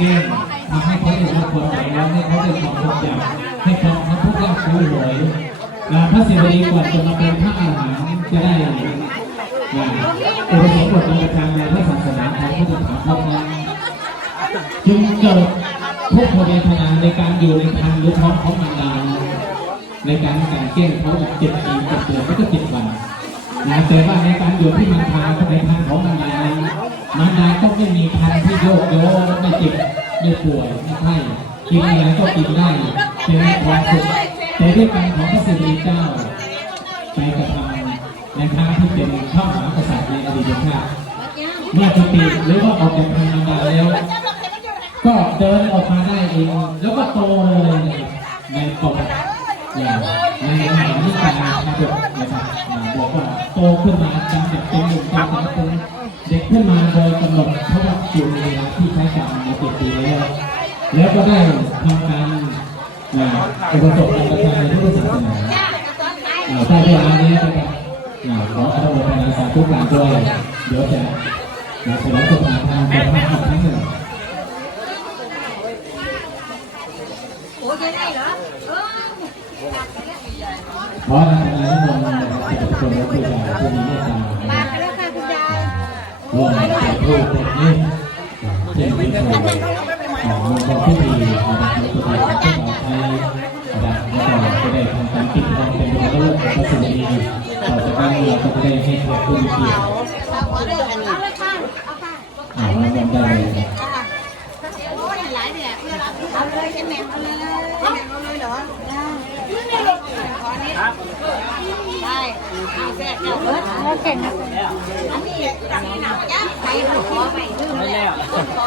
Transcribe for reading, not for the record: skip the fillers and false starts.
แก้ทำให้เขาได้รับความใจแล้วให้เขาได้ความทุกอย่างให้เขาทุกอย่างรู้หวยพระศิวลีก่อนจะมาเป็นพระอาหารจะได้อุปสมบทในทางในพระศาสนาของพุทธศาสนาจึงเกิดทุกขเวทนาในการอยู่ในทางหรือท้องของมารดาในการกันเกลี้ยงเขา7 ปี7 เดือนก็7 วันแต่ว่าในการอยู่ที่มันพาในทางของมารดาต้องไม่มีทางที่โยกโย่ไม่เจ็บไม่ป่วยไม่ไข้กินอะไรก็กินได้เป็นความสุขแต่ด้วยการของพระศิวลีเจ้าไปกระทำในทางที่เป็นพระมหากษัตริย์ในอดีตชาติเมื่อจุติหรือว่าออกจากทางมารดาแล้วก็เดินออกมาได้เองแล้วก็โตเลยในปกในมหาวิทยาลัยชาดกนะครับบอกว่าโตขึ้นมาจากเป็นหนุ่มจากเป็นเด็กขึ้นมาโดยกำหนดเพราะว่าอยู่ในเวลาที่ใช้กรรมมา7 ปีแล้วก็ได้ทำการอุปสมบทในพุทธศาสนาใต้เวลานี้นะครับขออนุโมทนาสาธุการด้วยเดี๋ยวจะฉลองสถานทางเป็นภาพอีกครั้งหนึ่งเพราะในขณะนี้มันจะเป็นคนผู้ใหญ่ผู้มีเมตตาร่วมถ่ายรูปแบบนี้เช่นเป็นคนมงคลพิธีนะครับในตัวของเจ้าบ่าวไทยนะครับแล้วก็จะได้ทำการปิดทองเป็นมรดกของพระศิวลีต่อจากนั้นเราก็จะได้ให้แขกผู้มีเกียรติเราทำได้เลยครับเอาเลยใช่ไหมเอาเลยเหรอได้เอาแซ่บเอาเลยแล้วเก่งนะอันนี้หนาวจ้ะใครขอไปลืมแล้วขอ